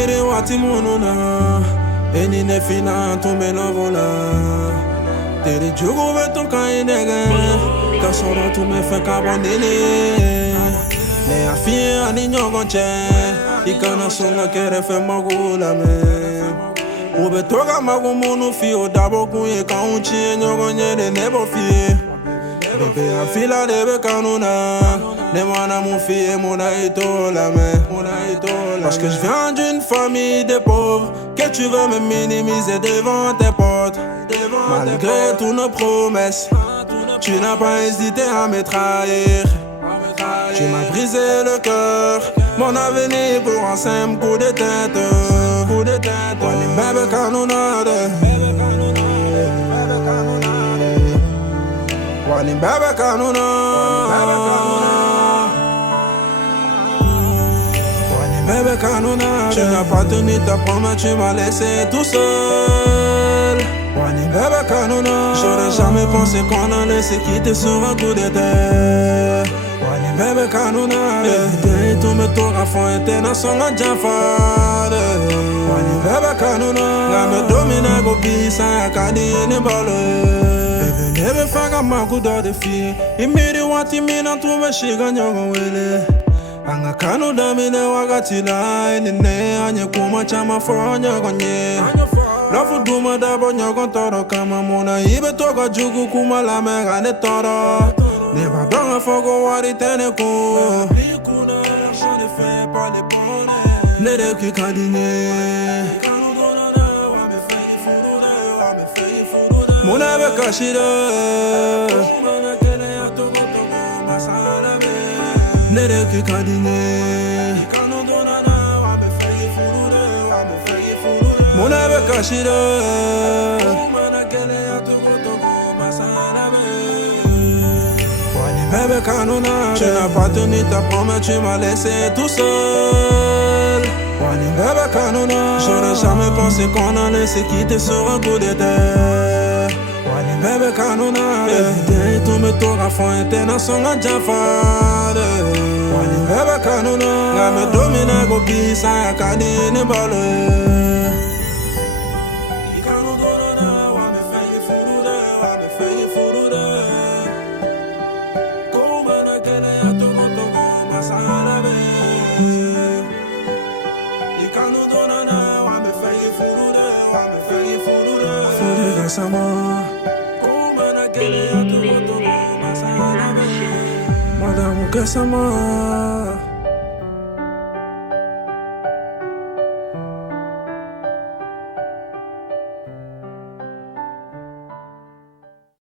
Imiri wati monuna Eni nefina tume lovola Tere jugu veto kainege Kasoro tume fe kabandini Ne afie ani nyogonche Ikana songa kere fe magula me Ube toga magu munu fio Dabo kunye kaunchi nyogonye de nebo fie Bebe afila debe kanuna Ne mana mon fille mon aïto la main Parce que je viens d'une famille de pauvres Que tu veux me minimiser devant tes potes Malgré toutes nos promesses Tu n'as pas hésité à me trahir Tu m'as brisé le cœur Mon avenir pour un simple coup de tête Wani bebe kanunade Wani bebe kanunade Bébé Kanuna, tu n'as pas tenu ta promesse, tu m'as laissé tout seul. Wani Bébé Kanuna, j'aurais jamais pensé qu'on allait se quitter sur un coup de tête. Wani Bébé Kanuna, et tout me tourne à fond et t'es dans son adjafade. Wani Bébé Kanuna, la me domine gobi, ça a kadi ni balle. Bébé nebe faga makudo de fille, imiri wati mina tu me shiga nyogo wele. Anga kanu damine wakati la enine anye kuma chama fonya gonye Lafu duma dabo nyogon toro kama muna ibe toga jugu kuma la mega ne toro Neba donga fogo wari tene ku Nere ki kadine Muna be kashire Nere ki kadine Muna be kashire Wani bebe kanuna Tu n'as pas tenu ta promesse, tu m'as laissé tout seul Wani bebe kanuna J'aurais jamais pensé qu'on allait se quitter sur un coup de tête Wani bebe kanuna Everyday tout me tourne à fond et t'es dans son adjafade Wani bebe kanuna Nga me domine gobi sa ya kadi ni balle Ikanu donona wa me fegi furude wa me fegi furude Kuma na kele ya togo togo masana be Ikanu donona wa me fegi furude wa me fegi furude Furude gasama Madame Gassama